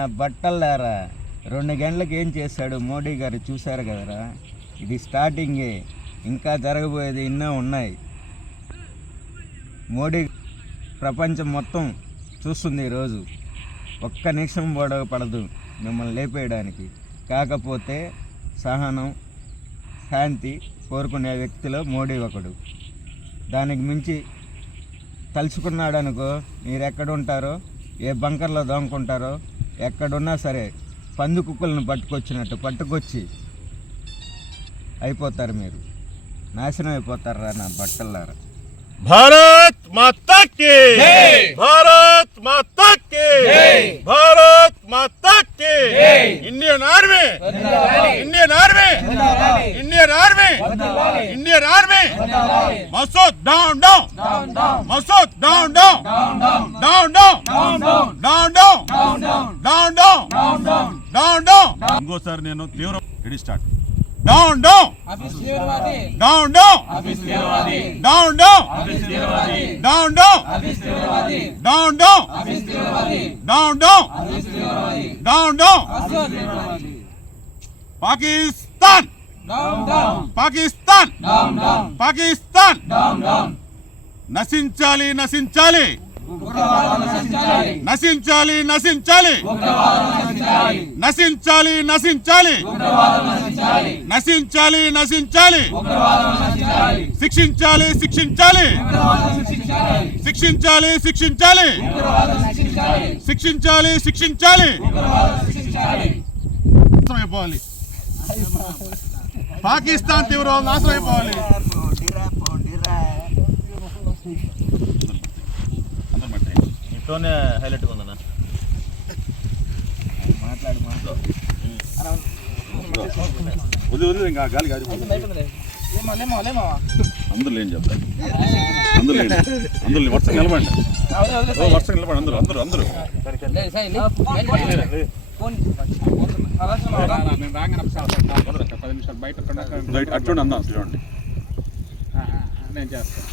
నా బట్టల్లారా? రెండు గంటలకు ఏం చేశాడు మోడీ గారు? చూశారు కదరా? ఇది స్టార్టింగే. ఇంకా జరగబోయేది ఎన్నో ఉన్నాయి. మోడీ ప్రపంచం మొత్తం చూస్తుంది ఈరోజు. ఒక్క నిమిషం గొడవ పడదు మిమ్మల్ని లేపేయడానికి. కాకపోతే సహనం శాంతి కోరుకునే వ్యక్తిలో మోడీ ఒకడు. దానికి మించి తలుచుకున్నాడనుకో మీరు ఎక్కడ ఉంటారో ఏ బంకర్లో దోముకుంటారో ఎక్కడున్నా సరే పంది కుక్కలను పట్టుకొచ్చినట్టు పట్టుకొచ్చి అయిపోతారు మీరు. నాశనం అయిపోతారు రా నా బట్టలారా భారత్ మాతకి! భారత్ మాతకి! Bharat Indian army! Indian army! Indian army! Indian army! Masood down down Masood ఇంకోసారి నేను తీవ్ర ready start down down down down down down down down down down down down down down Pakistan Pakistan Pakistan నశించాలి నశించాలి నశించాలి. నశించాలి నశించాలి. నశించాలి. నశించాలి నశించాలి. శిక్షించాలి శిక్షించాలి. శిక్షించాలి. శిక్షించాలి శిక్షించాలి. శిక్షించాలి. అయిపోవాలి పాకిస్తాన్ తీవ్రవాదం నాశనం అయిపోవాలి ఇంట్లోనే హైలైట్ ఉందన్న. మాట్లాడు మాట్లాడు. వదిలి వదిలి ఇంకా గాలి గాలి అందరూ లేని చెప్తాను అందరూ లేని అందరూ. వరుసగా నిలబడండి. ఓ, వరుసగా నిలబడండి అందరూ అందరూ అందరూ. రైట్ అటు చూడండి అందరం చూడండి. నేను చేస్తాను.